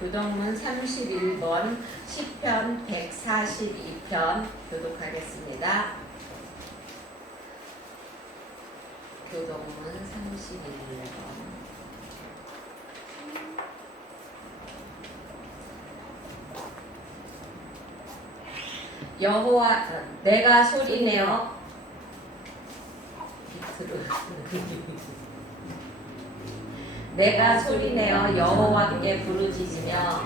교동문 31번, 시편 142편 교독하겠습니다. 교동문 31번. 여호와 내가 소리내어 내가 소리내어 여호와께 부르짖으며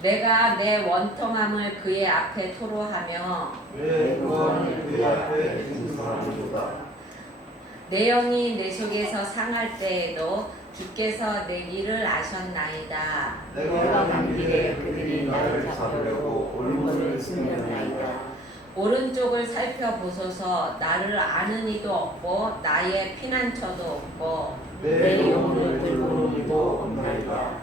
내가 내 원통함을 그의 앞에 토로하며 내 영이 내 속에서 상할 때에도 주께서 내 길을 아셨나이다. 내가 간 길에 그들이 나를 잡으려고 오른손을 숨겼나이다. 오른쪽을 살펴보소서. 나를 아는 이도 없고 나의 피난처도 없고 내 영혼을 돌보기도 없나이다.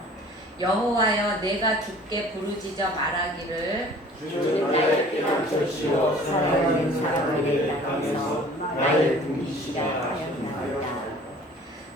여호와여 내가 주께 부르짖어 말하기를 주는 나의 피난처시여 살아있는 사람에게 당해서 나의 분기시라 하셨나이다.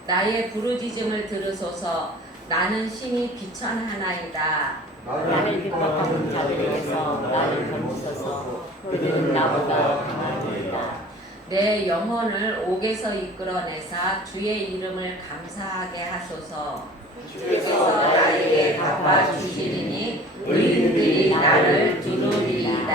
나의 부르짖음을 들으소서. 나는 심히 비천하나이다. 나를 핍박하는 자들에게서 나를 건지소서. 그들은 나보다 강하니이다. 내 영혼을 옥에서 이끌어내사 주의 이름을 감사하게 하소서. 주께서 나에게 갚아주시리니 의인들이 나를 두루리이다.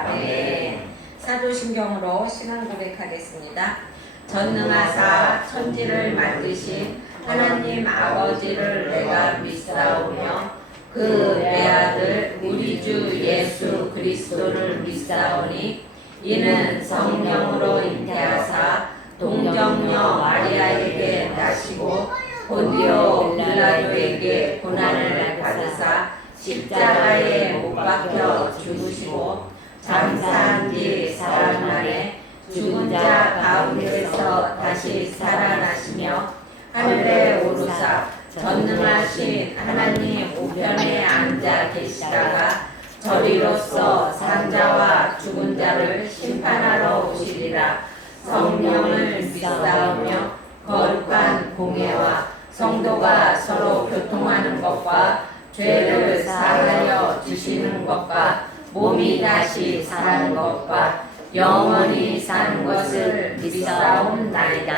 아멘. 사도신경으로 신앙 고백하겠습니다. 전능하사 천지를 만드신 하나님 아버지를 내가 믿사오며 그 외아들 우리 주 예수 그리스도를 믿사오니 이는 성령으로 잉태하사 동정녀 마리아에게 나시고 본디오 빌라도에게 고난을 받으사 십자가에 못 박혀 죽으시고 장사한 뒤 사흘 만에 죽은 자 가운데서 다시 살아나시며 하늘에 오르사 전능하신 하나님 우편에 앉아 계시다가 저리로서 산자와 죽은 자를 심판하러 오시리라. 성령을 믿사오며 거룩한 공예와 성도가 서로 교통하는 것과 죄를 사하여 주시는 것과 몸이 다시 사는 것과 영원히 사는 것을 믿사옵나이다.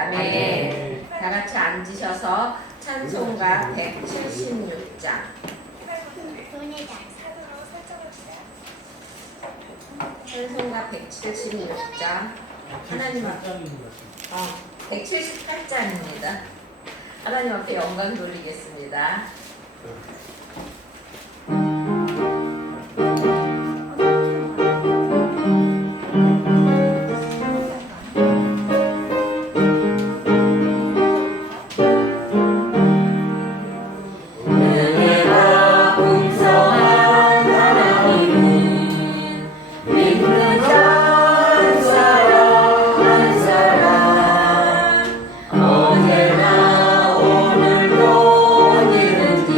아멘. 다 같이 앉으셔서 찬송가 176장. 찬송가 176장. 하나님 앞에 178장입니다. 하나님 앞에 영광 돌리겠습니다. 어제나 오늘도 언제든지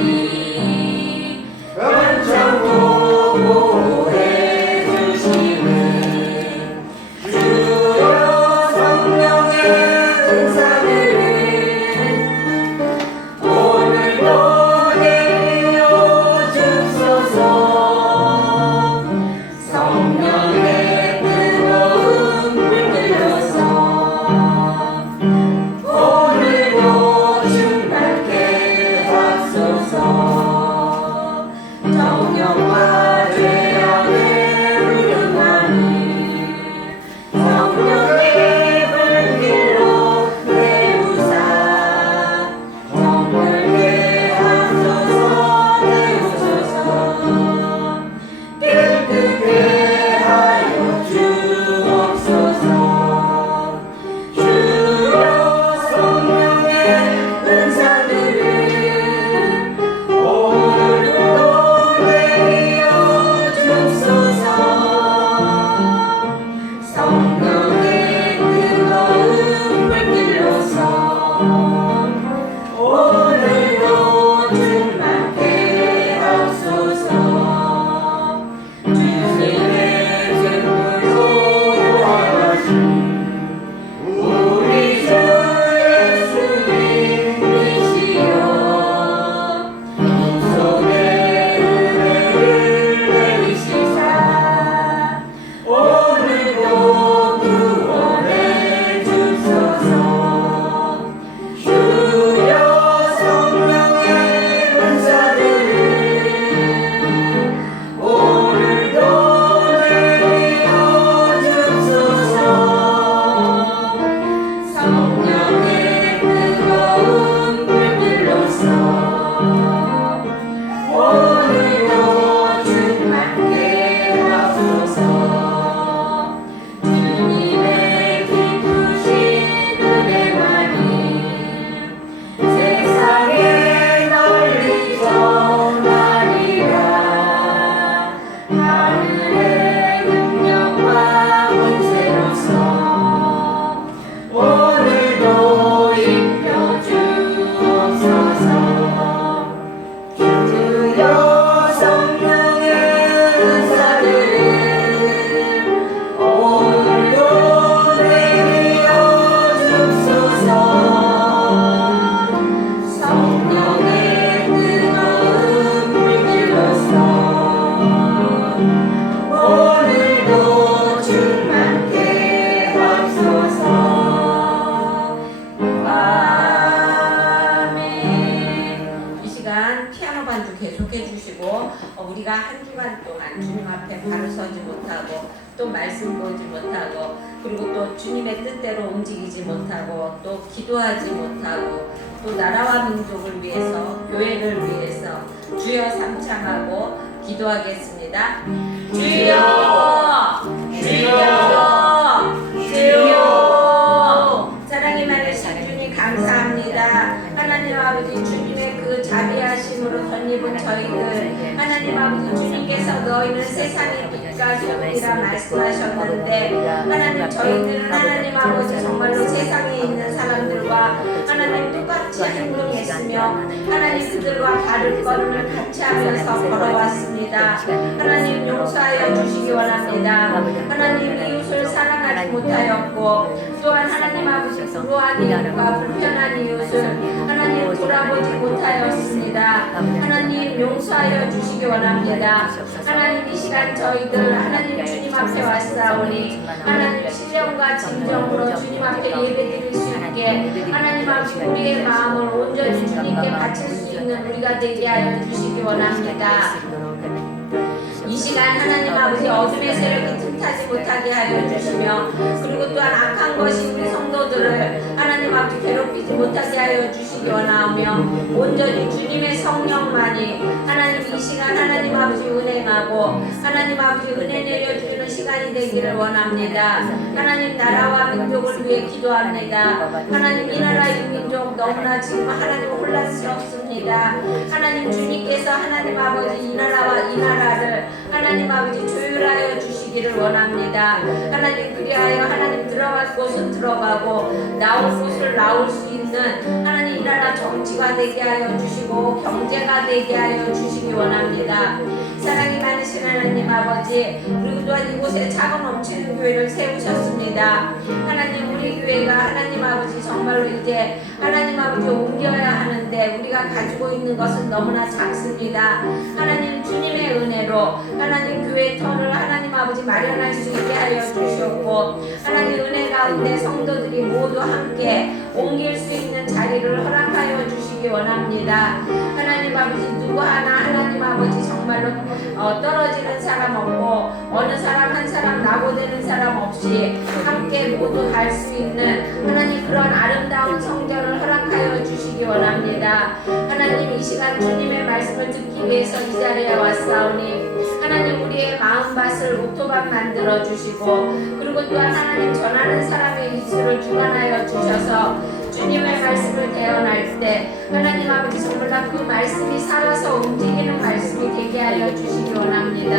바로 서지 못하고 또 말씀 보지 못하고 그리고 또 주님의 뜻대로 움직이지 못하고 또 기도하지 못하고 또 나라와 민족을 위해서 교회를 위해서 주여 삼창하고 기도하겠습니다. 주여 주여 주여 사랑이 많으신 주님 감사합니다. 하나님 아버지 주님의 그 자비하심으로 덧입은 저희들 하나님 아버지 주님께서 너희는 세상의 빛과 소금이라 말씀하셨는데 하나님 저희들은 하나님 아버지 정말로 세상에 있는 사람들과 하나님 똑같이 행동했으며 하나님 그들과 바른 걸음을 같이 하면서 걸어왔습니다. 하나님 용서하여 주시기 원합니다. 하나님 이웃을 사랑하지 못하였고 또한 하나님 아버지 불우한 이웃과 불편한 이웃을 하나님 돌아보지 못하였습니다. 하나님 용서하여 주시기 원합니다. 하나님 이 시간 저희들 하나님 주님 앞에 왔사오니 하나님 신령과 진정으로 주님 앞에 예배드릴 수 있게 하나님 아버지 우리의 마음을 온전히 주님께 바칠 수 있는 우리가 되게 하여 주시기 원합니다. 이 시간 하나님 아버지 어둠의 세력이 틈타지 못하게 하여 주시며 그리고 또한 악한 것이 우리 성도들을 하나님 아버지 괴롭히지 못하게 하여 주시기 원하며 온전히 주님의 성령만이 하나님 이 시간 하나님 아버지 운행하고 하나님 아버지 은혜 내려주는 시간이 되기를 원합니다. 하나님 나라와 민족을 위해 기도합니다. 하나님 이 나라 이 민족 너무나 지금 하나님 혼란스럽습니다. 하나님 주님께서 하나님 아버지 이 나라와 이 나라를 하나님 아버지 조율하여 주시기를 원합니다. 하나님 그리하여 하나님 들어갈 곳은 들어가고 나올 곳을 나올 수 있는 하나님 이 나라 정치가 되게 하여 주시고 경제가 되게 하여 주시기 원합니다. 사랑이 많으신 하나님 아버지 그리고 또한 이곳에 차고 넘치는 교회를 세우셨습니다. 하나님 우리 교회가 하나님 아버지 정말로 이제 하나님 아버지 옮겨야 하는데 우리가 가지고 있는 것은 너무나 작습니다. 하나님 주님의 은혜로 하나님 교회 터를 하나님 아버지 마련할 수 있게 하여 주셨고 하나님 은혜 가운데 성도들이 모두 함께 옮길 수 있는 자리를 허락하여 주시기 원합니다. 하나님 아버지 누구 하나 하나님 아버지 정말로 떨어지는 사람 없고 어느 사람 한 사람 낙오되는 사람 없이 함께 모두 갈 수 있는 하나님 그런 아름다운 성전을 허락하여 주시기 원합니다. 하나님 이 시간 주님의 말씀을 듣기 위해서 이 자리에 왔사오니 하나님 우리의 마음밭을 오토밭 만들어 주시고 그리고 또한 하나님 전하는 사람의 입술을 주관하여 주셔서 주님의 말씀을 대언할 때 하나님 아버지 정말 그 말씀이 살아서 움직이는 말씀이 되게 하여 주시기 원합니다.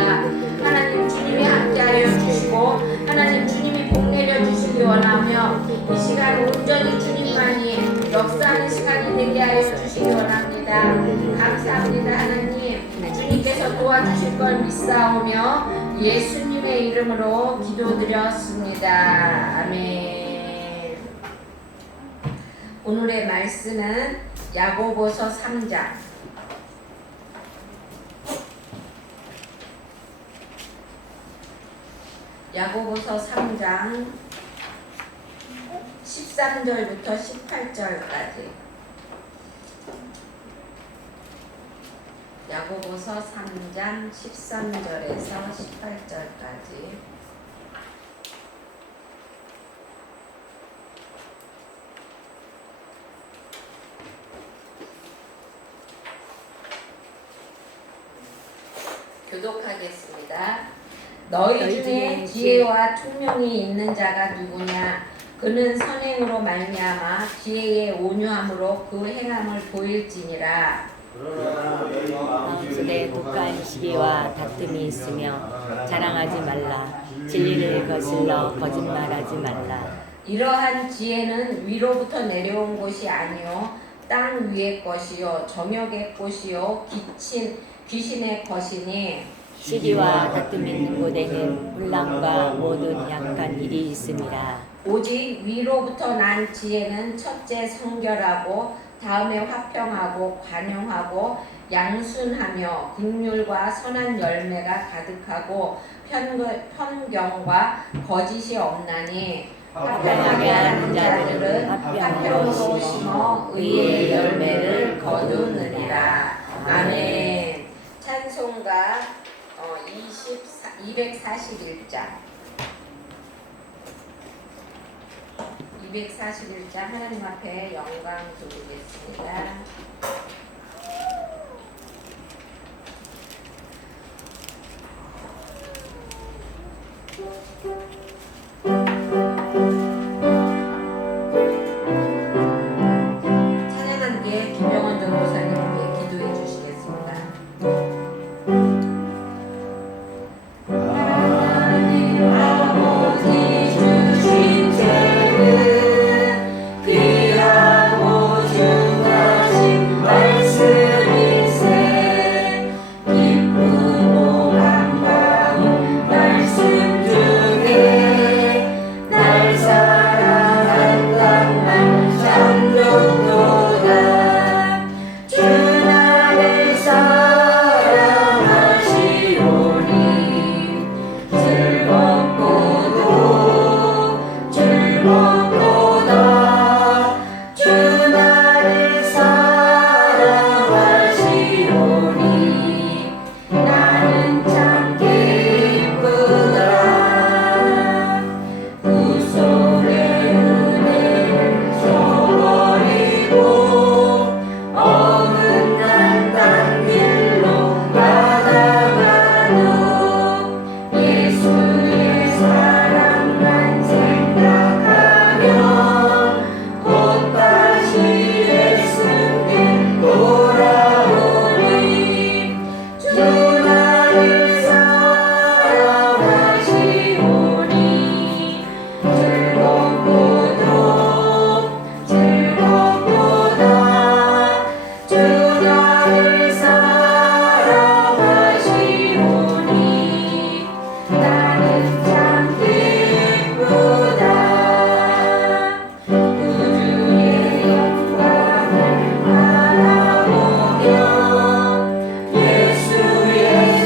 하나님 주님이 함께하여 주시고 하나님 주님이 복 내려 주시기 원하며 이 시간 온전히 주님만이 역사하는 시간이 되게 하여 주시기 원합니다. 감사합니다. 하나님 주님께서 도와주실 걸 믿사오며 예수님의 이름으로 기도드렸습니다. 아멘. 오늘의 말씀은 야고보서 3장 야고보서 3장 13절부터 18절까지 야고보서 3장 13절에서 18절까지 교독하겠습니다. 너희 중에 지혜와 총명이 있는 자가 누구냐? 그는 선행으로 말미암아 지혜의 온유함으로 그 행함을 보일지니라. 마음속에 국가한 시기와 다툼이 있으며 자랑하지 말라. 진리를 거슬러 거짓말하지 말라. 이러한 지혜는 위로부터 내려온 것이 아니요 땅 위의 것이요 정욕의 꽃이요 귀신의 것이니 시기와 다툼이 있는 곳에는 혼란과 모든 약한 일이 있습니다. 오직 위로부터 난 지혜는 첫째 성결하고 다음에 화평하고 관용하고 양순하며 긍휼과 선한 열매가 가득하고 편경과 거짓이 없나니 화평하게 하는 자들은 화평으로 심어 의의 열매를 거두느니라. 아멘. 찬송가 24 241장 241장 하나님 앞에 영광 드리겠습니다. 찬양한 뒤에 김영원 전도사님께 기도해 주시겠습니다. 하나님 아버지 주신 죄는 귀하고 중하신 말씀이세 기쁘고 반가운 말씀 중에 날 사랑한다만 참좋도다 주 나를 사랑하시오니 즐겁고도 즐겁도다 주 나를 사랑하시오니 나는 참 기쁘다 구속의 은혜를 저버리고 어긋난 딴 길로 가다가도 예수의 사랑만 생각하며 곧 다시 예수님 돌아오리 주 나를 사랑하시오니 즐겁고도 즐겁도다 주 나를 사랑하시오니 나는 참 기쁘다 우주의 영광을 바라보며 예수의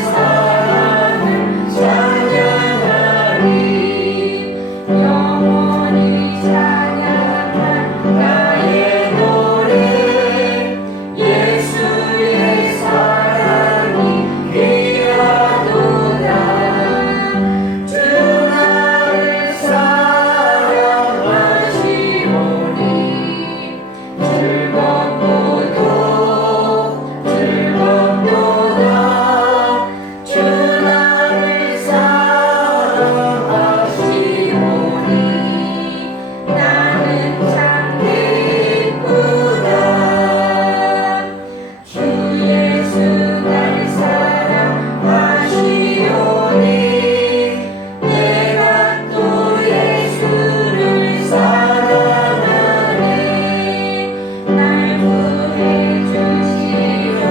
사랑을 찬양하리 영원히 찬양할 나의 노래 예수의 사랑이 귀하도다 주 나를 사랑하시오니 즐겁고도 즐겁도다 주 나를 사랑하시오니 나는 참 기쁘다 주 예수 날 사랑하시오니 내가 또 예수를 사랑하네 날 구해 주시려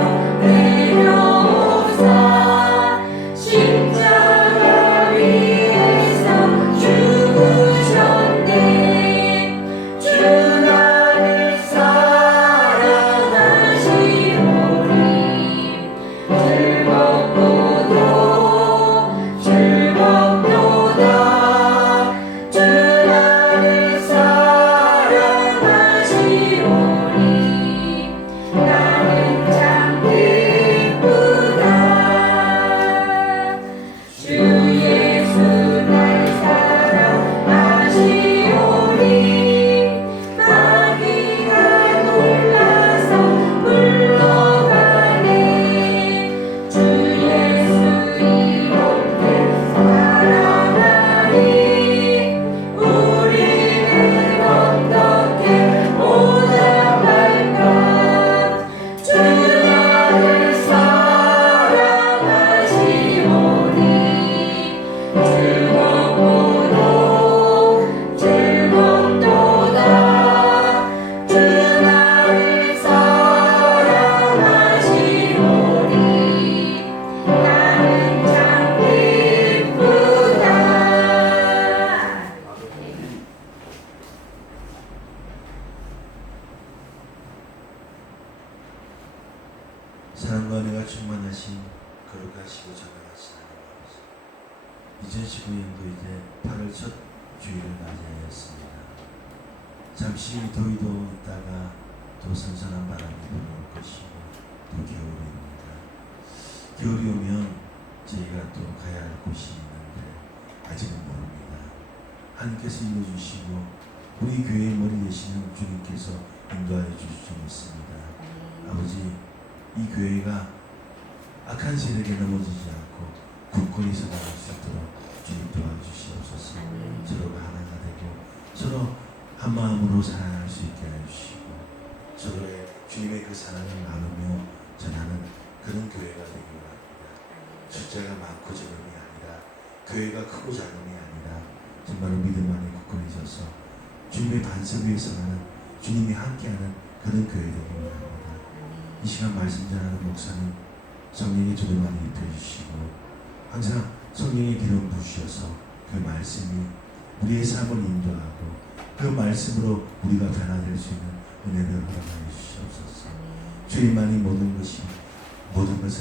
내려오사 십자가 위에서 죽으셨네 주 나를 사랑하시오니 즐겁고도 즐겁도다 주 나를 사랑하시오니 나는 참 기쁘다 주 예수 날 사랑하시오니 마귀가 놀라서 물러가네 주 예수 이렇게 사랑하니 우리는 어떻게 오답할까 주 나를 사랑하시오니 즐겁고도 즐겁도다 주 나를 사랑하시오니 나는 참 기쁘다 사랑과 은혜가 충만하신 거룩하시고 전능하신 하나님 아버지, 2019년도 이제 8월 첫 주일을 맞이하였습니다. 잠시 더위도 있다가 또 선선한 바람이 불어올 것이고 또 겨울입니다. 겨울이 오면 저희가 또 가야 할 곳이 있는데 아직은 모릅니다. 하나님께서 인도주시고 우리 교회의 머리 되시는 주님께서 인도하여 주실 줄 믿습니다. 아버지, 이 교회가 악한 세력에 넘어지지 않고 굳건히 서나갈 수 있도록 주님 도와주시옵소서. 서로가 하나가 되고 서로 한 마음으로 사랑할 수 있게 해주시고 서로의 주님의 그 사랑을 나누며 전하는 그런 교회가 되기 바랍니다. 숫자가 많고 적음이 아니라 교회가 크고 작음이 아니라 정말로 믿음 안에 굳건해져서 주님의 반석 위에 서가는 주님이 함께하는 그런 교회 되기 바랍니다. 이 시간 말씀 전하는 목사님 성령의 주름 안에 입혀주시고 항상 성령의 기름 부으셔서 그 말씀이 우리의 삶을 인도하고 그 말씀으로 우리가 변화될 수 있는 은혜를 허락하여 주시옵소서. 주님만이 모든 것을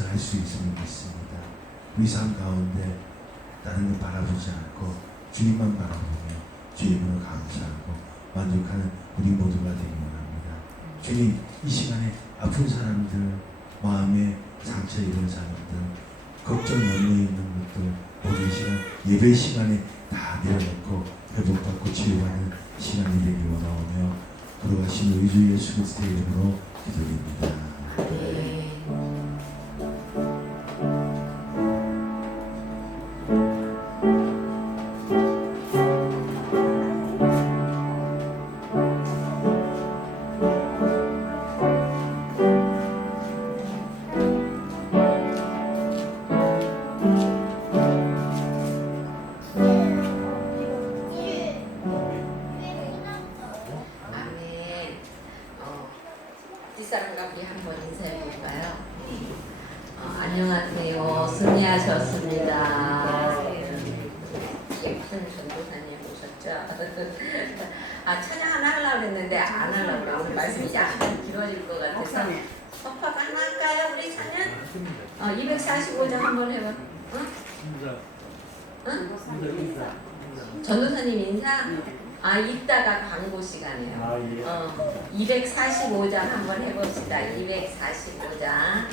할 수 있음을 믿습니다. 우리 삶 가운데 다른 것 바라보지 않고 주님만 바라보며 주님을 감사하고 만족하는 우리 모두가 되기 원합니다. 주님, 이 시간에 아픈 사람들, 마음에 상처 입은 사람들, 걱정 염려에 있는 것들 모두 이 시간 예배 시간에 다 내려놓고 회복받고 치유하는 시간이 되기 원하오며 걸어가신 우리 주 예수 그리스도의 이름으로 기도드립니다. 뒷사람과 우리 한번 인사해 볼까요? 안녕하세요. 승리하셨습니다. 예쁜 전도사님 오셨죠? 찬양 하나 하려고 했는데 안 하려고 그래요. 오늘 말씀이 약간 길어질 것 같아서 석화가 하나 할까요? 우리 찬양? 245장 한번 해봐. 응? 전도사님 인사? 이따가 광고 시간이에요. 245장 한번 해봅시다. 245장.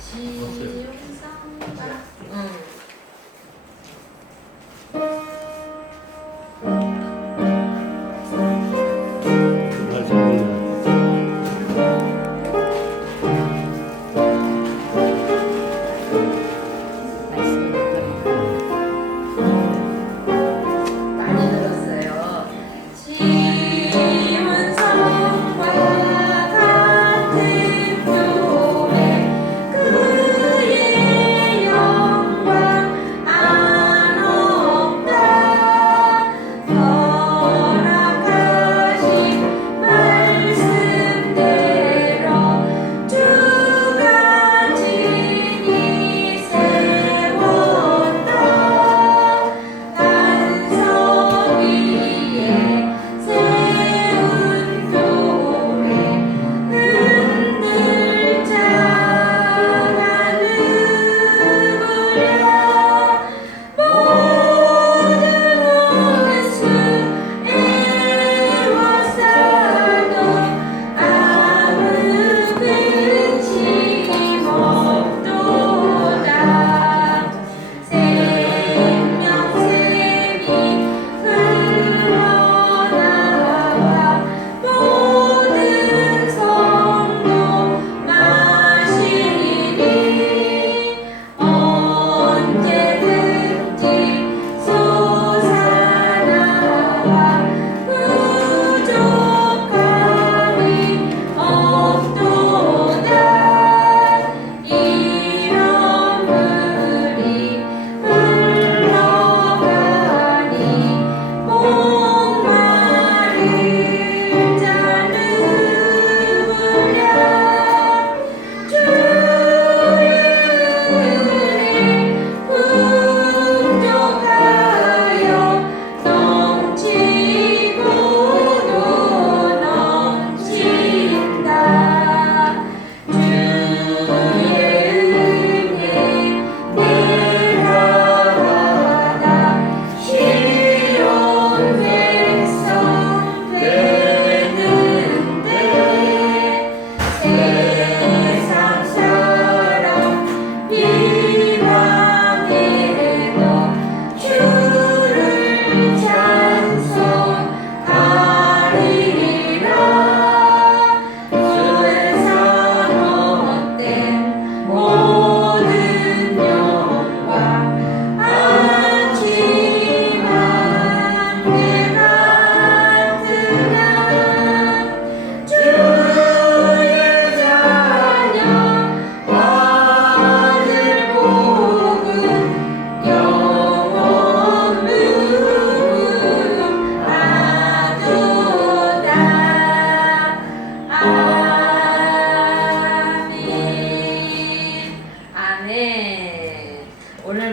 지용성가. 많이 들었어요. 지문성과 같은 꿈에 그의 영광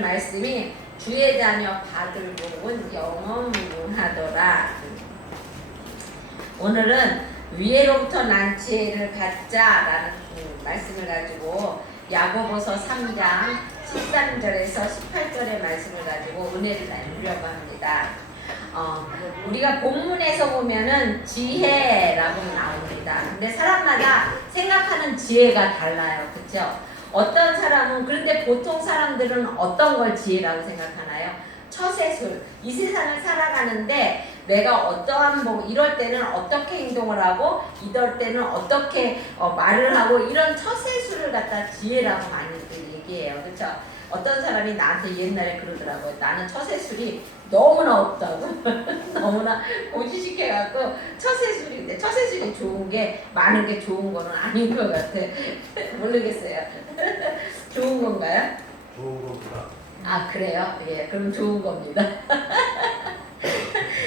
말씀이 주의 자녀 받을 복은 영원무궁하더라. 오늘은 위에로부터 난 지혜를 받자라는 말씀을 가지고 야고보서 3장 13절에서 18절의 말씀을 가지고 은혜를 나누려고 합니다. 우리가 본문에서 보면은 지혜라고 나옵니다. 근데 사람마다 생각하는 지혜가 달라요. 그렇죠? 어떤 사람은, 그런데 보통 사람들은 어떤 걸 지혜라고 생각하나요? 처세술. 이 세상을 살아가는데 내가 어떠한 뭐 이럴 때는 어떻게 행동을 하고 이럴 때는 어떻게 말을 하고, 이런 처세술을 갖다 지혜라고 많이들 얘기해요. 그렇죠? 어떤 사람이 나한테 옛날에 그러더라고요. 나는 처세술이 너무나 없다고. 너무나 고지식해갖고 처세술인데, 처세술이 좋은 게 많은 게 좋은 거는 아닌 것 같아. 모르겠어요. 좋은 건가요? 좋은 겁니다. 아, 그래요? 예, 그럼 좋은 겁니다.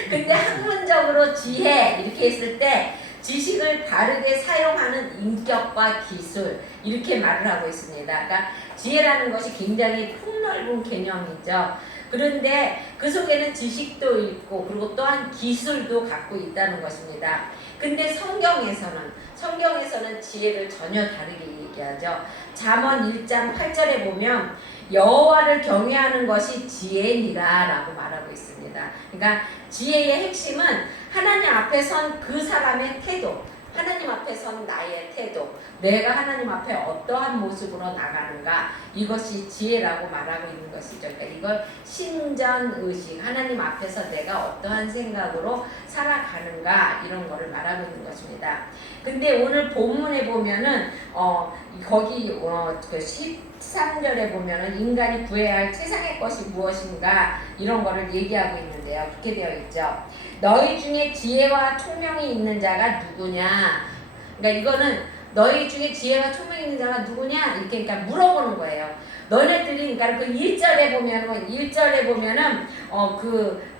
근데 학문적으로 지혜 이렇게 했을 때 지식을 바르게 사용하는 인격과 기술, 이렇게 말을 하고 있습니다. 그러니까 지혜라는 것이 굉장히 폭넓은 개념이죠. 그런데 그 속에는 지식도 있고 그리고 또한 기술도 갖고 있다는 것입니다. 근데 성경에서는 지혜를 전혀 다르게 얘기하죠. 잠언 1장 8절에 보면 여호와를 경외하는 것이 지혜니라 라고 말하고 있습니다. 그러니까 지혜의 핵심은 하나님 앞에 선 그 사람의 태도, 하나님 앞에 선 나의 태도, 내가 하나님 앞에 어떠한 모습으로 나가는가, 이것이 지혜라고 말하고 있는 것이죠. 그러니까 이걸 신전의식, 하나님 앞에서 내가 어떠한 생각으로 살아가는가, 이런 거를 말하고 있는 것입니다. 근데 오늘 본문에 보면은 거기 그 13절에 보면은 인간이 구해야 할 세상의 것이 무엇인가, 이런 거를 얘기하고 있는데요. 그렇게 되어 있죠. 너희 중에 지혜와 총명이 있는 자가 누구냐? 그러니까 이거는 너희 중에 지혜와 총명이 있는 자가 누구냐? 이렇게 그러니까 물어보는 거예요. 너네들이, 그러니까 그 1절에 보면은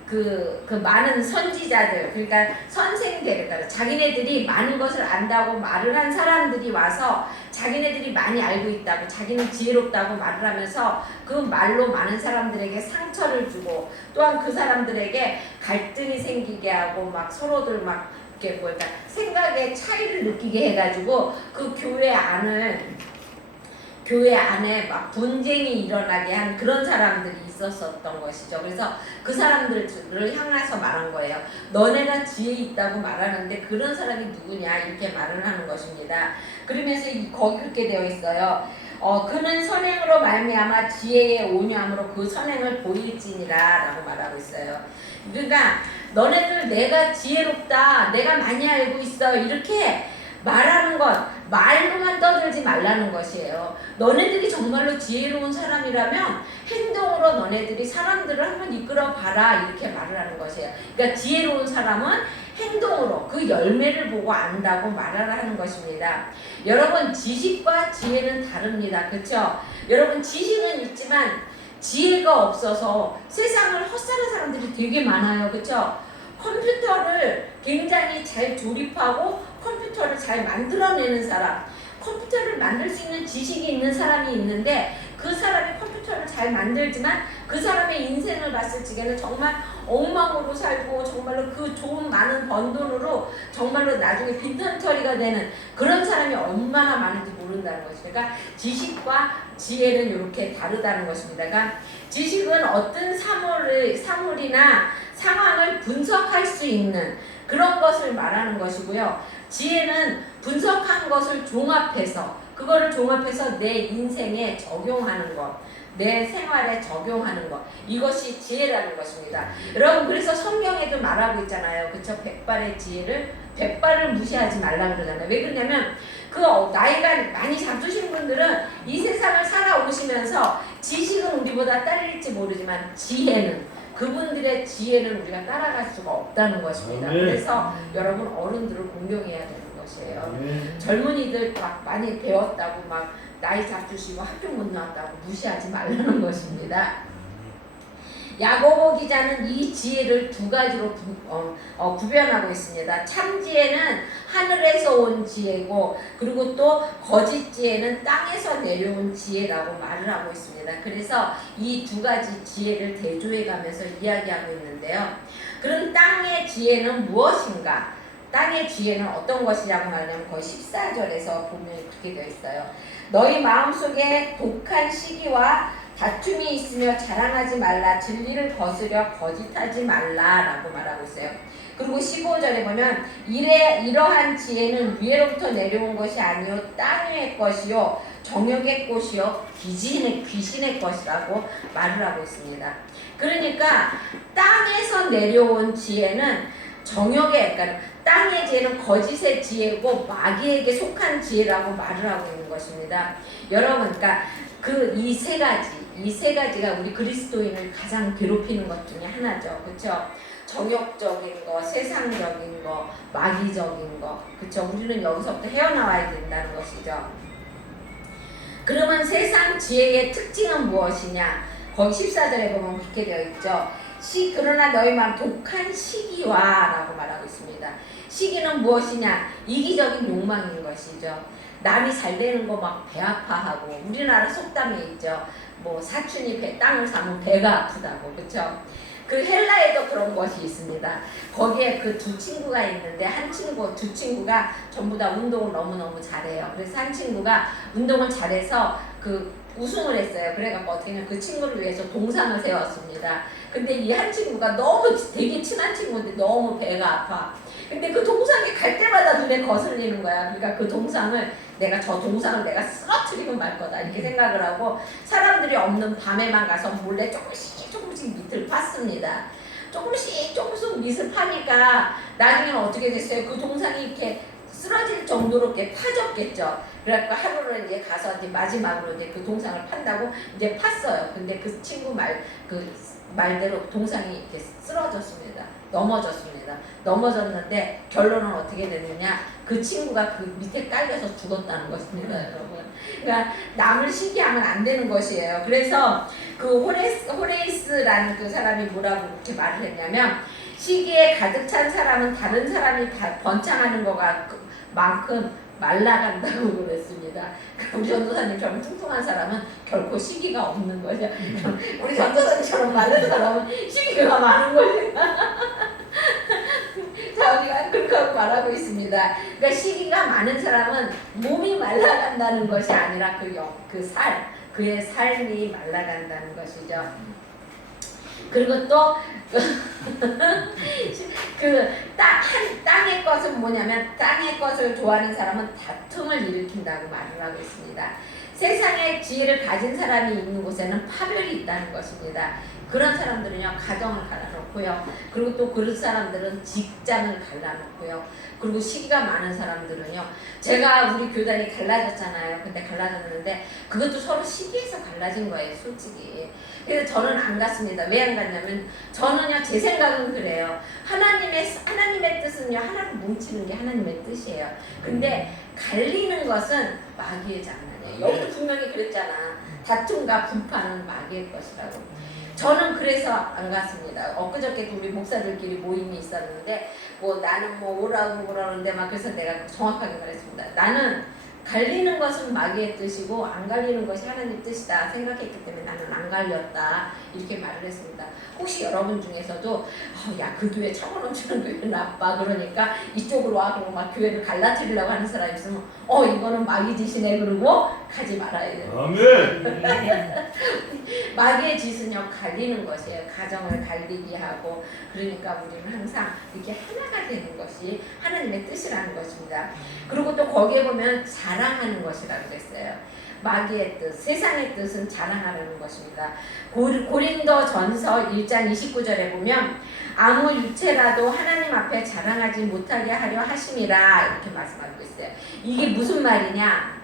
그 많은 선지자들, 그러니까 선생들, 그러니까 자기네들이 많은 것을 안다고 말을 한 사람들이 와서 자기네들이 많이 알고 있다고, 자기는 지혜롭다고 말을 하면서 그 말로 많은 사람들에게 상처를 주고, 또한 그 사람들에게 갈등이 생기게 하고 막 서로들 막 이렇게 그러니까 생각의 차이를 느끼게 해가지고 그 교회 안에 막 분쟁이 일어나게 한 그런 사람들이 있었던 것이죠. 그래서 그 사람들을 향해서 말한 거예요. 너네가 지혜 있다고 말하는데 그런 사람이 누구냐, 이렇게 말을 하는 것입니다. 그러면서 거기 그렇게 되어 있어요. 그는 선행으로 말미암아 지혜의 온유함으로 그 선행을 보일지니라 라고 말하고 있어요. 그러니까 너네들 내가 지혜롭다, 내가 많이 알고 있어, 이렇게 말하는 것, 말로만 떠들지 말라는 것이에요. 너네들이 정말로 지혜로운 사람이라면 행동으로 너네들이 사람들을 한번 이끌어 봐라, 이렇게 말을 하는 것이에요. 그러니까 지혜로운 사람은 행동으로 그 열매를 보고 안다고 말을 하는 것입니다. 여러분, 지식과 지혜는 다릅니다. 그렇죠? 여러분, 지식은 있지만 지혜가 없어서 세상을 헛사는 사람들이 되게 많아요. 그렇죠? 컴퓨터를 굉장히 잘 조립하고 컴퓨터를 잘 만들어내는 사람, 컴퓨터를 만들 수 있는 지식이 있는 사람이 있는데 그 사람이 컴퓨터를 잘 만들지만 그 사람의 인생을 봤을 적에는 정말 엉망으로 살고 정말로 그 좋은 많은 번 돈으로 정말로 나중에 빈털터리가 되는 그런 사람이 얼마나 많은지 모른다는 것이죠. 그러니까 지식과 지혜는 이렇게 다르다는 것입니다. 그러니까 지식은 어떤 사물이나 상황을 분석할 수 있는 그런 것을 말하는 것이고요. 지혜는 분석한 것을 그거를 종합해서 내 인생에 적용하는 것, 내 생활에 적용하는 것, 이것이 지혜라는 것입니다. 여러분, 그래서 성경에도 말하고 있잖아요. 그쵸? 백발을 무시하지 말라 그러잖아요. 왜 그러냐면 그 나이가 많이 잡수신 분들은 이 세상을 살아오시면서 지식은 우리보다 딸릴지 모르지만 그분들의 지혜는 우리가 따라갈 수가 없다는 것입니다. 그래서 여러분, 어른들을 공경해야 되는 것이에요. 젊은이들 막 많이 배웠다고 막 나이 잡수시고 학교 못 나왔다고 무시하지 말라는 것입니다. 야고보 기자는 이 지혜를 두 가지로 구별하고 있습니다. 참 지혜는 하늘에서 온 지혜고, 그리고 또 거짓 지혜는 땅에서 내려온 지혜라고 말을 하고 있습니다. 그래서 이 두 가지 지혜를 대조해 가면서 이야기하고 있는데요. 그럼 땅의 지혜는 무엇인가? 땅의 지혜는 어떤 것이냐고 말하냐면 거의 14절에서 보면 그렇게 되어 있어요. 너희 마음속에 독한 시기와 다툼이 있으며 자랑하지 말라. 진리를 거스려 거짓하지 말라라고 말하고 있어요. 그리고 15절에 보면 이러한 지혜는 위에로부터 내려온 것이 아니요 땅의 것이요 정욕의 꽃이요 귀신의 것이라고 말을 하고 있습니다. 그러니까 땅에서 내려온 지혜는 정욕의, 그러니까 땅의 지혜는 거짓의 지혜고 마귀에게 속한 지혜라고 말을 하고 있는 것입니다. 여러분, 그러니까 이 세 가지가 우리 그리스도인을 가장 괴롭히는 것 중에 하나죠. 그렇죠? 정욕적인 거, 세상적인 거, 마귀적인 거, 그렇죠? 우리는 여기서부터 헤어나와야 된다는 것이죠. 그러면 세상 지혜의 특징은 무엇이냐? 거기 14절에 보면 그렇게 되어 있죠. 그러나 너희 마음 독한 시기와 라고 말하고 있습니다. 시기는 무엇이냐? 이기적인 욕망인 것이죠. 남이 잘 되는 거 막 배 아파하고, 우리나라 속담에 있죠. 뭐 사촌이 땅을 사면 배가 아프다고, 그렇죠? 그 헬라에도 그런 것이 있습니다. 거기에 그 두 친구가 있는데 두 친구가 전부 다 운동을 너무너무 잘해요. 그래서 한 친구가 운동을 잘해서 그 우승을 했어요. 그래갖고 어떻게 하면 그 친구를 위해서 동상을 세웠습니다. 근데 이 한 친구가 너무 되게 친한 친구인데 너무 배가 아파. 근데 그 동상이 갈 때마다 눈에 거슬리는 거야. 그러니까 그 동상을 내가 쓰러뜨리고 말 거다 이렇게 생각을 하고 사람들이 없는 밤에만 가서 몰래 조금씩 밑을 팠습니다. 조금씩 밑을 파니까 나중에는 어떻게 됐어요? 그 동상이 이렇게 쓰러질 정도로 이렇게 파졌겠죠. 그래갖고 하루를 이제 가서 이제 마지막으로 이제 그 동상을 판다고 이제 팠어요. 근데 그 친구 말대로 동상이 이렇게 쓰러졌습니다. 넘어졌는데 결론은 어떻게 되느냐? 그 친구가 그 밑에 깔려서 죽었다는 것입니다, 여러분. 그러니까 남을 시기하면 안 되는 것이에요. 그래서 그 호레이스라는 그 사람이 뭐라고 그렇게 말을 했냐면, 시기에 가득 찬 사람은 다른 사람이 번창하는 것만큼 말라간다고 그랬습니다. 우리 전도사님처럼 뚱뚱한 사람은 결코 시기가 없는 거죠. 우리 전도사님처럼 마른 사람은 시기가 많은 거죠. 자, 우리가 그렇게 말하고 있습니다. 그러니까 시기가 많은 사람은 몸이 말라간다는 것이 아니라 그의 삶이 말라간다는 것이죠. 그리고 또 땅의 것은 뭐냐면, 땅의 것을 좋아하는 사람은 다툼을 일으킨다고 말을 하고 있습니다. 세상의 지혜를 가진 사람이 있는 곳에는 파멸이 있다는 것입니다. 그런 사람들은요, 가정을 갈라놓고요. 그리고 또 그런 사람들은 직장을 갈라놓고요. 그리고 시기가 많은 사람들은요, 제가 우리 교단이 갈라졌잖아요. 근데 갈라졌는데 그것도 서로 시기에서 갈라진 거예요, 솔직히. 그래서 저는 안 갔습니다. 왜 안 갔냐면, 저는요, 제 생각은 그래요. 하나님의 뜻은요, 하나로 뭉치는 게 하나님의 뜻이에요. 근데 갈리는 것은 마귀의 장난이에요. 여기도 분명히 그랬잖아. 다툼과 분파는 마귀의 것이라고. 저는 그래서 안 갔습니다. 엊그저께도 우리 목사들끼리 모임이 있었는데, 나는 오라고 그러는데 그래서 내가 정확하게 말했습니다. 나는 갈리는 것은 마귀의 뜻이고 안 갈리는 것이 하나님의 뜻이다 생각했기 때문에 나는 안 갈렸다 이렇게 말을 했습니다. 혹시 여러분 중에서도 야, 그 교회 차고 넘치는 교회 나빠 그러니까 이쪽으로 와 그러고 막 교회를 갈라뜨리려고 하는 사람이 있으면 이거는 마귀 짓이네 그러고 가지 말아야 돼요. 아멘. 마귀의 짓은요, 갈리는 것이에요. 가정을 갈리게 하고. 그러니까 우리는 항상 이렇게 하나가 되는 것이 하나님의 뜻이라는 것입니다. 그리고 또 거기에 보면 자랑하는 것이라고 그랬어요. 마귀의 뜻, 세상의 뜻은 자랑하려는 것입니다. 고린도전서 1장 29절에 보면 아무 육체라도 하나님 앞에 자랑하지 못하게 하려 하심이라 이렇게 말씀하고 있어요. 이게 무슨 말이냐?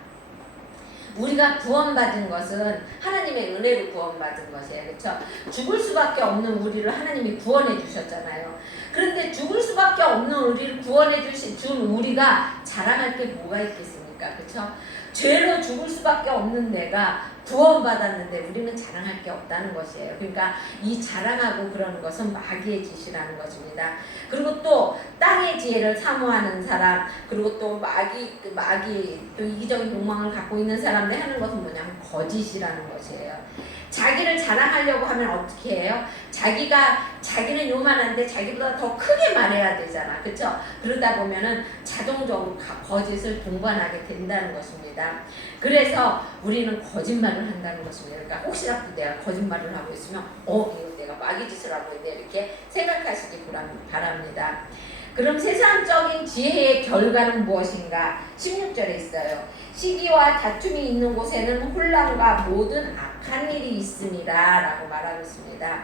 우리가 구원받은 것은 하나님의 은혜로 구원받은 것이에요. 그렇죠? 죽을 수밖에 없는 우리를 하나님이 구원해 주셨잖아요. 그런데 죽을 수밖에 없는 우리를 구원해 준 우리가 자랑할 게 뭐가 있겠습니까? 그렇죠? 죄로 죽을 수밖에 없는 내가 구원받았는데 우리는 자랑할 게 없다는 것이에요. 그러니까 이 자랑하고 그러는 것은 마귀의 짓이라는 것입니다. 그리고 또 땅의 지혜를 사모하는 사람, 그리고 또 마귀 또 이기적인 욕망을 갖고 있는 사람들 하는 것은 뭐냐면 거짓이라는 것이에요. 자기를 자랑하려고 하면 어떻게 해요? 자기는 요만한데 자기보다 더 크게 말해야 되잖아. 그쵸? 그러다 보면은 자동적으로 거짓을 동반하게 된다는 것입니다. 그래서 우리는 거짓말을 한다는 것입니다. 그러니까 혹시라도 내가 거짓말을 하고 있으면 이거 내가 마귀 짓을 하고 있네 이렇게 생각하시기 바랍니다. 그럼 세상적인 지혜의 결과는 무엇인가? 16절에 있어요. 시기와 다툼이 있는 곳에는 혼란과 모든 악한 일이 있습니다 라고 말하고 있습니다.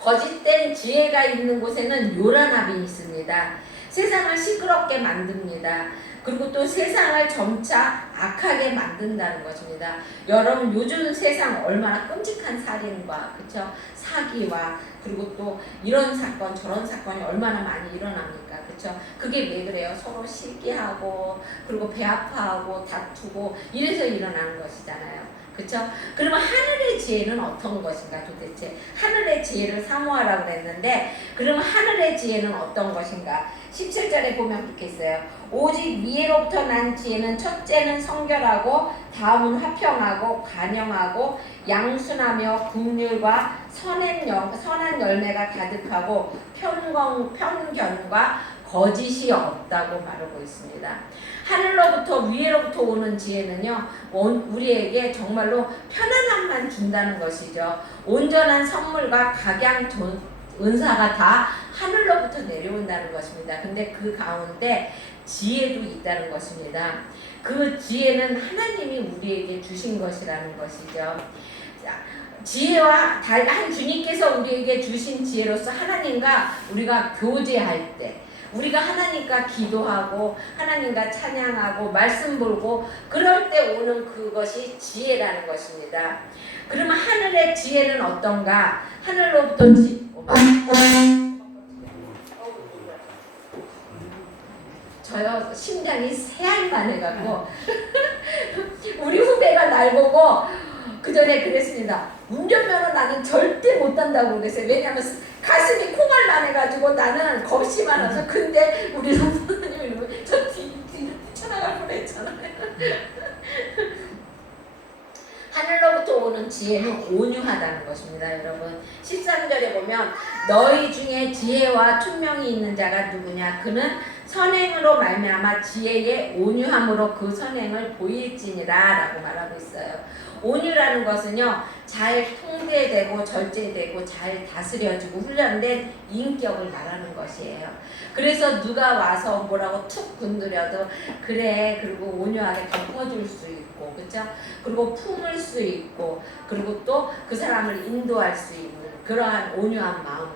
거짓된 지혜가 있는 곳에는 요란함이 있습니다. 세상을 시끄럽게 만듭니다. 그리고 또 세상을 점차 악하게 만든다는 것입니다. 여러분 요즘 세상 얼마나 끔찍한 살인과 그쵸? 사기와 그리고 또 이런 사건 저런 사건이 얼마나 많이 일어납니까? 그쵸? 그게 왜 그래요? 서로 시기하고 그리고 배 아파하고 다투고 이래서 일어나는 것이잖아요. 그쵸? 그러면 하늘의 지혜는 어떤 것인가 도대체? 하늘의 지혜를 사모하라고 그랬는데 그러면 하늘의 지혜는 어떤 것인가? 17절에 보면 그렇게 있어요. 오직 위에로부터 난 지혜는 첫째는 성결하고 다음은 화평하고 간영하고 양순하며 긍휼과 선한 열매가 가득하고 편견과 거짓이 없다고 말하고 있습니다. 하늘로부터 위에로부터 오는 지혜는요 우리에게 정말로 편안함만 준다는 것이죠. 온전한 선물과 각양 은사가 다 하늘로부터 내려온다는 것입니다. 근데 그 가운데 지혜도 있다는 것입니다. 그 지혜는 하나님이 우리에게 주신 것이라는 것이죠. 지혜와 한 주님께서 우리에게 주신 지혜로서 하나님과 우리가 교제할 때 우리가 하나님과 기도하고 하나님과 찬양하고 말씀 보고 그럴 때 오는 그것이 지혜라는 것입니다. 그러면 하늘의 지혜는 어떤가? 하늘로부터 저요 심장이 새알만 해갖고 우리 후배가 날 보고 그 전에 그랬습니다. 운전면허 나는 절대 못 탄다고 그랬어요. 왜냐하면 가슴이 콩알만 해가지고 나는 겁이 많아서. 근데 우리 선생님이 저 뒤로 뛰쳐나갈 뻔했잖아요. 하늘로부터 오는 지혜는 온유하다는 것입니다. 여러분 13절에 보면 너희 중에 지혜와 총명이 있는 자가 누구냐? 그는 선행으로 말미암아 지혜의 온유함으로 그 선행을 보일지니라 라고 말하고 있어요. 온유라는 것은요 잘 통제되고 절제되고 잘 다스려지고 훈련된 인격을 말하는 것이에요. 그래서 누가 와서 뭐라고 툭 건드려도 그래 그리고 온유하게 덮어줄 수 있고 그렇죠? 그리고 품을 수 있고 그리고 또 그 사람을 인도할 수 있는 그러한 온유한 마음.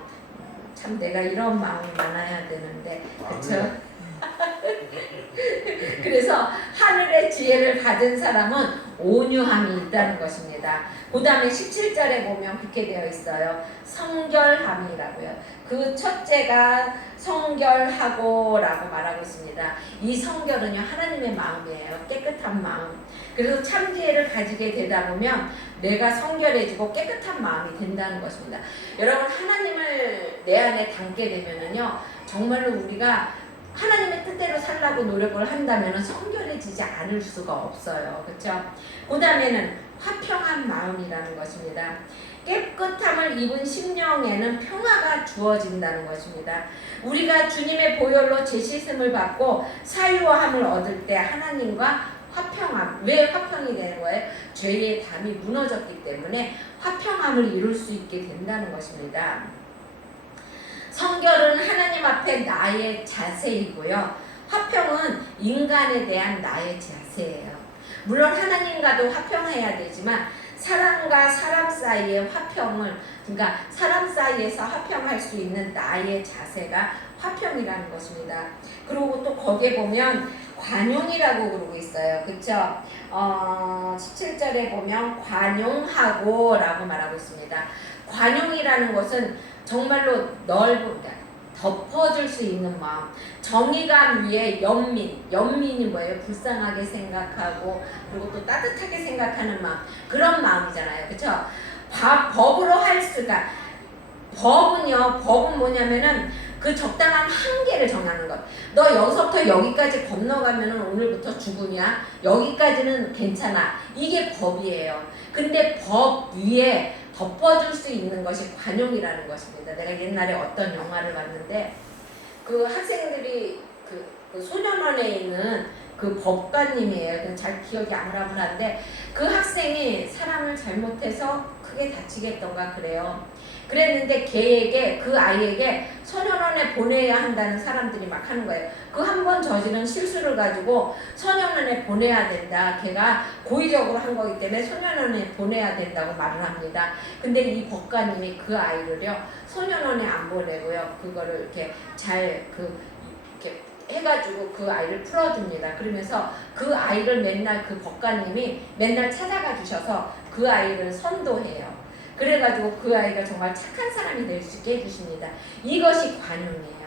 참 내가 이런 마음이 많아야 되는데 그렇죠? 그래서 하늘의 지혜를 가진 사람은 온유함이 있다는 것입니다. 그 다음에 17절에 보면 그렇게 되어 있어요. 성결함이라고요. 그 첫째가 성결하고 라고 말하고 있습니다. 이 성결은요 하나님의 마음이에요. 깨끗한 마음. 그래서 참 지혜를 가지게 되다 보면 내가 성결해지고 깨끗한 마음이 된다는 것입니다. 여러분 하나님을 내 안에 담게 되면은요 정말로 우리가 하나님의 뜻대로 살라고 노력을 한다면 성결해지지 않을 수가 없어요. 그렇죠? 그 다음에는 화평한 마음이라는 것입니다. 깨끗함을 입은 심령에는 평화가 주어진다는 것입니다. 우리가 주님의 보혈로 재씻음을 받고 사유함을 얻을 때 하나님과 화평함, 왜 화평이 되는 거예요? 죄의 담이 무너졌기 때문에 화평함을 이룰 수 있게 된다는 것입니다. 성결은 하나님 앞에 나의 자세이고요. 화평은 인간에 대한 나의 자세예요. 물론 하나님과도 화평해야 되지만 사람과 사람 사이의 화평을 그러니까 사람 사이에서 화평할 수 있는 나의 자세가 화평이라는 것입니다. 그리고 또 거기에 보면 관용이라고 그러고 있어요. 그쵸? 17절에 보면 관용하고 라고 말하고 있습니다. 관용이라는 것은 정말로 넓은 덮어줄 수 있는 마음. 정의감 위에 연민이 뭐예요? 불쌍하게 생각하고 그리고 또 따뜻하게 생각하는 마음. 그런 마음이잖아요. 그쵸? 법으로 할 수가, 법은 뭐냐면은 그 적당한 한계를 정하는 것. 너 여기서부터 여기까지 건너가면은 오늘부터 죽으냐? 여기까지는 괜찮아. 이게 법이에요. 근데 법 위에 덮어줄 수 있는 것이 관용이라는 것입니다. 내가 옛날에 어떤 영화를 봤는데 그 학생들이 그 소년원에 있는 그 법관님이에요. 잘 기억이 아무라무한데 그 학생이 사람을 잘못해서 크게 다치겠던가 그래요. 그랬는데 걔에게, 그 아이에게 소년원에 보내야 한다는 사람들이 막 하는 거예요. 그 한 번 저지른 실수를 가지고 소년원에 보내야 된다. 걔가 고의적으로 한 거기 때문에 소년원에 보내야 된다고 말을 합니다. 근데 이 법관님이 그 아이를요 소년원에 안 보내고요 그거를 이렇게 잘 이렇게 해가지고 그 아이를 풀어줍니다. 그러면서 그 아이를 맨날 그 법관님이 맨날 찾아가 주셔서 그 아이를 선도해요. 그래가지고 그 아이가 정말 착한 사람이 될 수 있게 해주십니다. 이것이 관용이에요.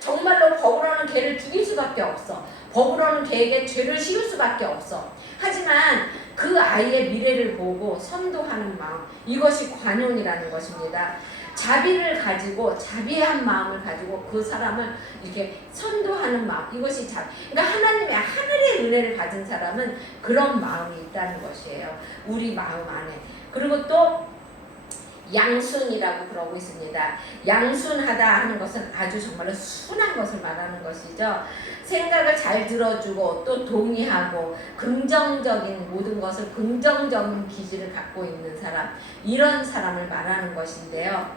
정말로 법으로는 걔를 죽일 수밖에 없어. 법으로는 걔에게 죄를 씌울 수밖에 없어. 하지만 그 아이의 미래를 보고 선도하는 마음, 이것이 관용이라는 것입니다. 자비를 가지고, 자비한 마음을 가지고 그 사람을 이렇게 선도하는 마음, 이것이 그러니까 하나님의 하늘의 은혜를 가진 사람은 그런 마음이 있다는 것이에요. 우리 마음 안에. 그리고 또 양순이라고 그러고 있습니다. 양순하다 하는 것은 아주 정말로 순한 것을 말하는 것이죠. 생각을 잘 들어주고 또 동의하고 긍정적인 모든 것을 긍정적인 기질을 갖고 있는 사람, 이런 사람을 말하는 것인데요.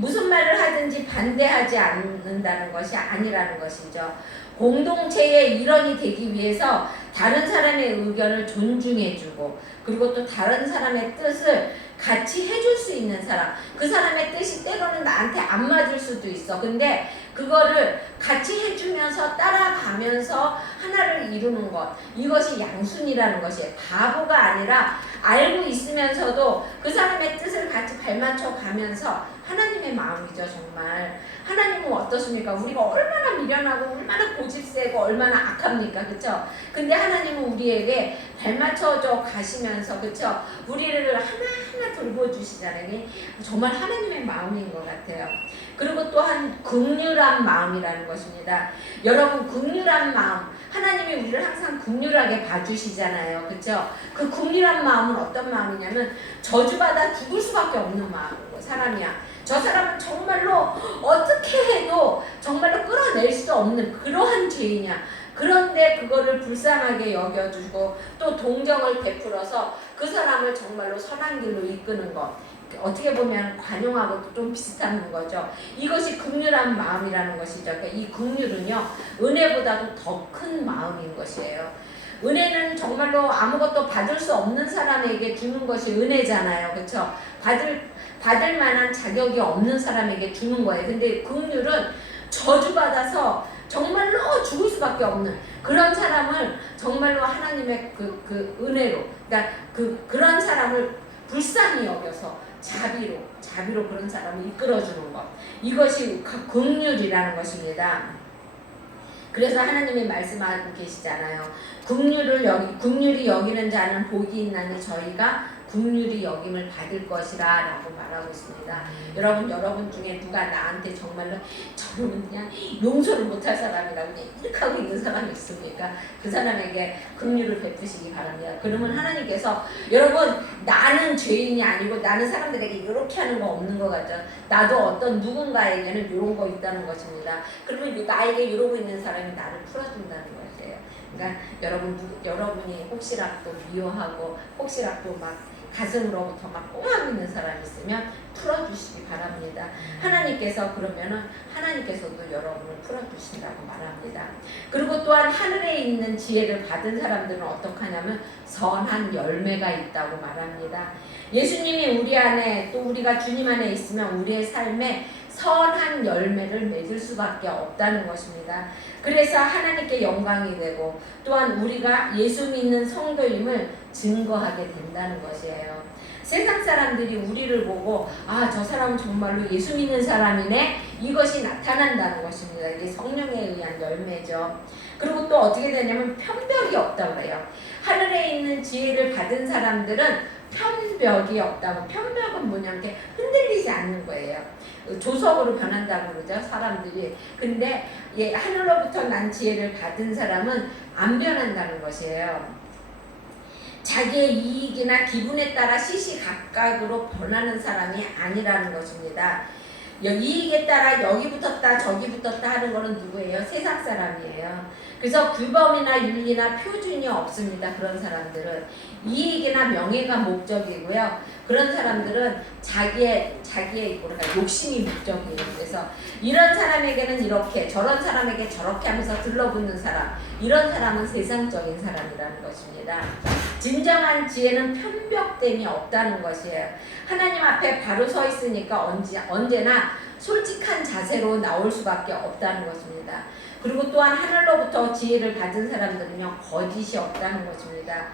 무슨 말을 하든지 반대하지 않는다는 것이 아니라는 것이죠. 공동체의 일원이 되기 위해서 다른 사람의 의견을 존중해주고 그리고 또 다른 사람의 뜻을 같이 해줄 수 있는 사람. 그 사람의 뜻이 때로는 나한테 안 맞을 수도 있어. 근데 그거를 같이 해주면서 따라가면서 하나를 이루는 것, 이것이 양순이라는 것이에요. 바보가 아니라 알고 있으면서도 그 사람의 뜻을 같이 발맞춰 가면서 하나님의 마음이죠. 정말 하나님은 어떻습니까? 우리가 얼마나 미련하고 얼마나 고집세고 얼마나 악합니까? 그쵸? 근데 하나님은 우리에게 발맞춰져 가시면서, 그쵸? 우리를 하나하나 돌보주시잖아요. 정말 하나님의 마음인 것 같아요. 그리고 또한 긍휼한 마음이라는 것입니다. 여러분, 긍휼한 마음, 하나님이 우리를 항상 긍휼하게 봐주시잖아요. 그쵸? 그 긍휼한 마음은 어떤 마음이냐면 저주받아 죽을 수밖에 없는 마음이고 사람이야. 저 사람은 정말로 어떻게 해도 정말로 끌어낼 수 없는 그러한 죄이냐. 그런데 그거를 불쌍하게 여겨주고 또 동정을 베풀어서 그 사람을 정말로 선한 길로 이끄는 것. 어떻게 보면 관용하고도 좀 비슷한 거죠. 이것이 긍휼한 마음이라는 것이죠. 그러니까 이 긍휼은요, 은혜보다도 더 큰 마음인 것이에요. 은혜는 정말로 아무것도 받을 수 없는 사람에게 주는 것이 은혜잖아요. 그렇죠? 받을 만한 자격이 없는 사람에게 주는 거예요. 근데 긍휼은 저주받아서 정말로 죽을 수밖에 없는 그런 사람을 정말로 하나님의 그 은혜로, 그러니까 그런 사람을 불쌍히 여겨서 자비로 그런 사람을 이끌어주는 것. 이것이 긍휼이라는 것입니다. 그래서 하나님이 말씀하고 계시잖아요. 긍휼이 여기는 자는 복이 있나니 저희가 긍휼이 여김을 받을 것이라 라고 말하고 있습니다. 여러분 중에 누가 나한테 정말로 저는 그냥 용서를 못할 사람이라고 그냥 이렇게 하고 있는 사람이 있습니까? 그 사람에게 긍휼을 베푸시기 바랍니다. 그러면 하나님께서, 여러분, 나는 죄인이 아니고 나는 사람들에게 이렇게 하는 거 없는 것 같죠? 나도 어떤 누군가에게는 이런 거 있다는 것입니다. 그러면 나에게 이러고 있는 사람이 나를 풀어준다는 것이에요. 그러니까 여러분이 혹시라도 미워하고 혹시라도 막 가슴으로부터 막 꽁하고 있는 사람이 있으면 풀어주시기 바랍니다. 하나님께서 그러면은 하나님께서도 여러분을 풀어주신다고 말합니다. 그리고 또한 하늘에 있는 지혜를 받은 사람들은 어떻게 하냐면 선한 열매가 있다고 말합니다. 예수님이 우리 안에, 또 우리가 주님 안에 있으면 우리의 삶에 선한 열매를 맺을 수밖에 없다는 것입니다. 그래서 하나님께 영광이 되고 또한 우리가 예수 믿는 성도임을 증거하게 된다는 것이에요. 세상 사람들이 우리를 보고 아, 저 사람은 정말로 예수 믿는 사람이네, 이것이 나타난다는 것입니다. 이게 성령에 의한 열매죠. 그리고 또 어떻게 되냐면 편벽이 없다고 그래요. 하늘에 있는 지혜를 받은 사람들은 편벽이 없다고. 편벽은 뭐냐면 이렇게 흔들리지 않는 거예요. 조석으로 변한다고 그러죠, 사람들이. 근데 하늘로부터 난 지혜를 받은 사람은 안 변한다는 것이에요. 자기의 이익이나 기분에 따라 시시각각으로 변하는 사람이 아니라는 것입니다. 이익에 따라 여기 붙었다 저기 붙었다 하는 거는 누구예요? 세상 사람이에요. 그래서 규범이나 윤리나 표준이 없습니다. 그런 사람들은 이익이나 명예가 목적이고요. 그런 사람들은 자기의 욕심이 목적이에요. 그래서 이런 사람에게는 이렇게, 저런 사람에게 저렇게 하면서 들러붙는 사람, 이런 사람은 세상적인 사람이라는 것입니다. 진정한 지혜는 편벽됨이 없다는 것이에요. 하나님 앞에 바로 서 있으니까 언제나 솔직한 자세로 나올 수밖에 없다는 것입니다. 그리고 또한 하늘로부터 지혜를 받은 사람들은요, 거짓이 없다는 것입니다.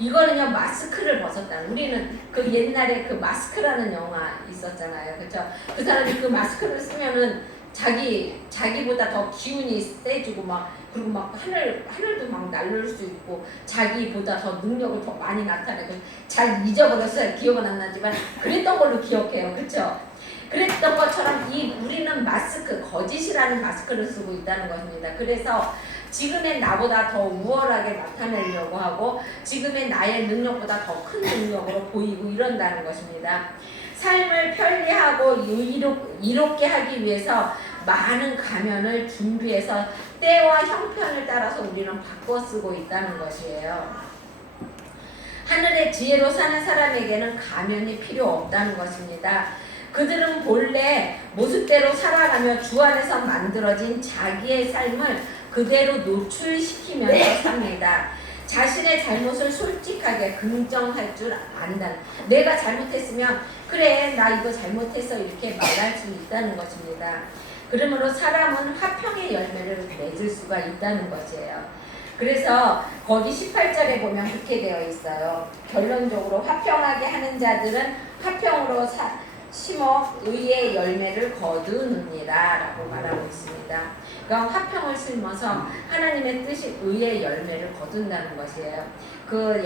이거는요, 마스크를 벗었다는. 우리는 그 옛날에 그 마스크라는 영화 있었잖아요. 그렇죠? 그 사람이 그 마스크를 쓰면은 자기보다 더 기운이 세지고 그리고 하늘도 막 날릴 수 있고 자기보다 더 능력을 더 많이 나타내고. 잘 잊어버렸어요. 기억은 안 나지만 그랬던 걸로 기억해요. 그렇죠? 그랬던 것처럼 우리는 거짓이라는 마스크를 쓰고 있다는 것입니다. 그래서 지금의 나보다 더 우월하게 나타내려고 하고 지금의 나의 능력보다 더 큰 능력으로 보이고 이런다는 것입니다. 삶을 편리하고 이롭게 하기 위해서 많은 가면을 준비해서 때와 형편을 따라서 우리는 바꿔 쓰고 있다는 것이에요. 하늘의 지혜로 사는 사람에게는 가면이 필요 없다는 것입니다. 그들은 본래 모습대로 살아가며 주 안에서 만들어진 자기의 삶을 그대로 노출시키면서 삽니다. 자신의 잘못을 솔직하게 긍정할 줄 안다. 내가 잘못했으면 그래, 나 이거 잘못했어, 이렇게 말할 수 있다는 것입니다. 그러므로 사람은 화평의 열매를 맺을 수가 있다는 것이에요. 그래서 거기 18절에 보면 그렇게 되어 있어요. 결론적으로 화평하게 하는 자들은 화평으로 심어 의의 열매를 거두느니라 라고 말하고 있습니다. 그러니까 화평을 심어서 하나님의 뜻이 의의 열매를 거둔다는 것이에요. 그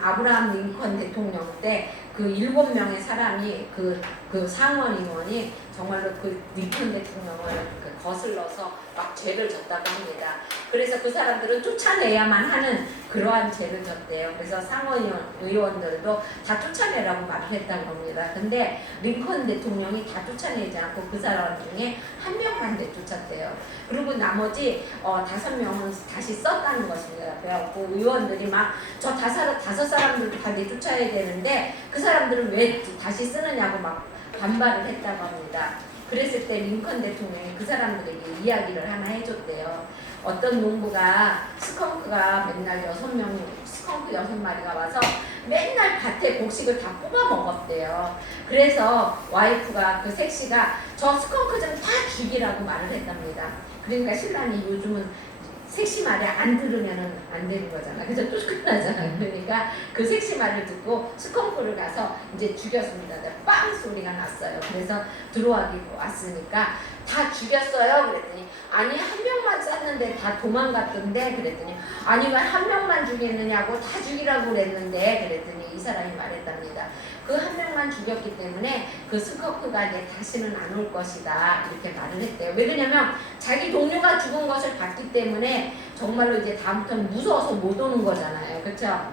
아브라함 링컨 대통령 때 그 7명의 사람이 그 상원의원이 정말로 그 링컨 대통령을 거슬러서 막 죄를 졌다고 합니다. 그래서 그 사람들은 쫓아내야만 하는 그러한 죄를 졌대요. 그래서 상원의원들도 다 쫓아내라고 말을 했다고 합니다. 근데 링컨 대통령이 다 쫓아내지 않고 그 사람 중에 한 명만 내쫓았대요. 그리고 나머지 5명은 다시 썼다는 것입니다. 그래갖고 의원들이 막 저 다섯 사람들도 다 내쫓아야 되는데 그 사람들은 왜 다시 쓰느냐고 막 반발을 했다고 합니다. 그랬을 때 링컨 대통령이 그 사람들에게 이야기를 하나 해줬대요. 어떤 농부가 스컹크가 맨날 6마리가 와서 맨날 밭에 곡식을 다 뽑아 먹었대요. 그래서 와이프가 그 색시가 저 스컹크 좀 다 죽이라고 말을 했답니다. 그러니까 신랑이 요즘은 색시 말에 안 들으면 안 되는 거잖아. 그래서 또 끝나잖아. 그러니까 그 색시 말을 듣고 스컹크를 가서 이제 죽였습니다. 빵 소리가 났어요. 그래서 들어와기 왔으니까 다 죽였어요. 그랬더니 아니 한 명만 쐈는데 다 도망갔던데. 그랬더니 아니 왜 한 명만 죽였느냐고 다 죽이라고 그랬는데. 그랬더니 이 사람이 말했답니다. 그 한 명만 죽였기 때문에 그 스컹크가 이제 다시는 안 올 것이다. 이렇게 말을 했대요. 왜 그러냐면 자기 동료가 죽은 것을 봤기 때문에 정말로 이제 다음부터는 무서워서 못 오는 거잖아요. 그렇죠?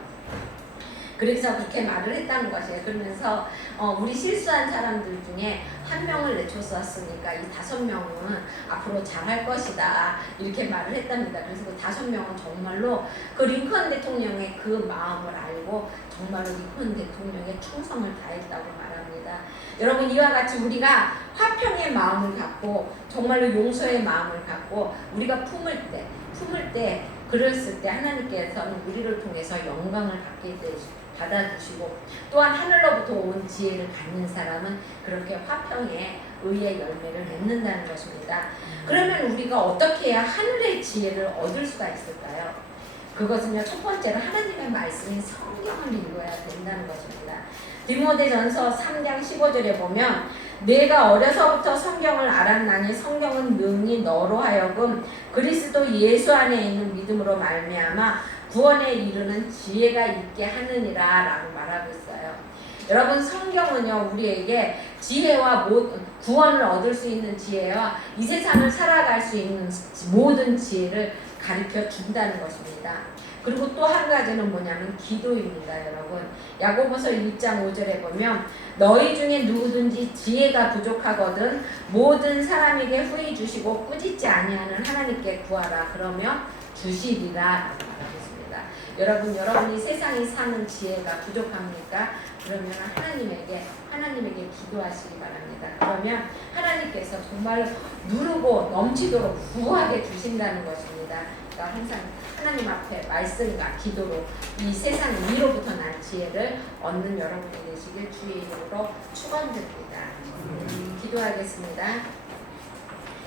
그래서 그렇게 말을 했다는 것이에요. 그러면서 우리 실수한 사람들 중에 한 명을 내쫓았으니까 이 5명은 앞으로 잘할 것이다. 이렇게 말을 했답니다. 그래서 그 5명은 정말로 그 링컨 대통령의 그 마음을 알고 정말로 링컨 대통령의 충성을 다했다고 말합니다. 여러분, 이와 같이 우리가 화평의 마음을 갖고 정말로 용서의 마음을 갖고 우리가 품을 때 그랬을 때 하나님께서는 우리를 통해서 영광을 받아주시고 또한 하늘로부터 온 지혜를 받는 사람은 그렇게 화평의 의의 열매를 맺는다는 것입니다. 그러면 우리가 어떻게 해야 하늘의 지혜를 얻을 수가 있을까요? 그것은요, 첫 번째로 하나님의 말씀인 성경을 읽어야 된다는 것입니다. 디모데전서 3장 15절에 보면 내가 어려서부터 성경을 알았나니 성경은 능히 너로 하여금 그리스도 예수 안에 있는 믿음으로 말미암아 구원에 이르는 지혜가 있게 하느니라 라고 말하고 있어요. 여러분, 성경은요 우리에게 지혜와 구원을 얻을 수 있는 지혜와 이 세상을 살아갈 수 있는 모든 지혜를 가르쳐 준다는 것입니다. 그리고 또 한 가지는 뭐냐면 기도입니다. 여러분, 야고보서 1장 5절에 보면 너희 중에 누구든지 지혜가 부족하거든 모든 사람에게 후히 주시고 꾸짖지 아니하는 하나님께 구하라 그러면 주시리라 라고 말하고 있습니다. 여러분, 여러분이 세상에 사는 지혜가 부족합니까? 그러면 하나님에게 기도하시기 바랍니다. 그러면 하나님께서 정말 누르고 넘치도록 구하게 주신다는 것입니다. 그러니까 항상 하나님 앞에 말씀과 기도로 이 세상 위로부터 난 지혜를 얻는 여러분이 되시길 주의 이름으로 축원드립니다. 기도하겠습니다.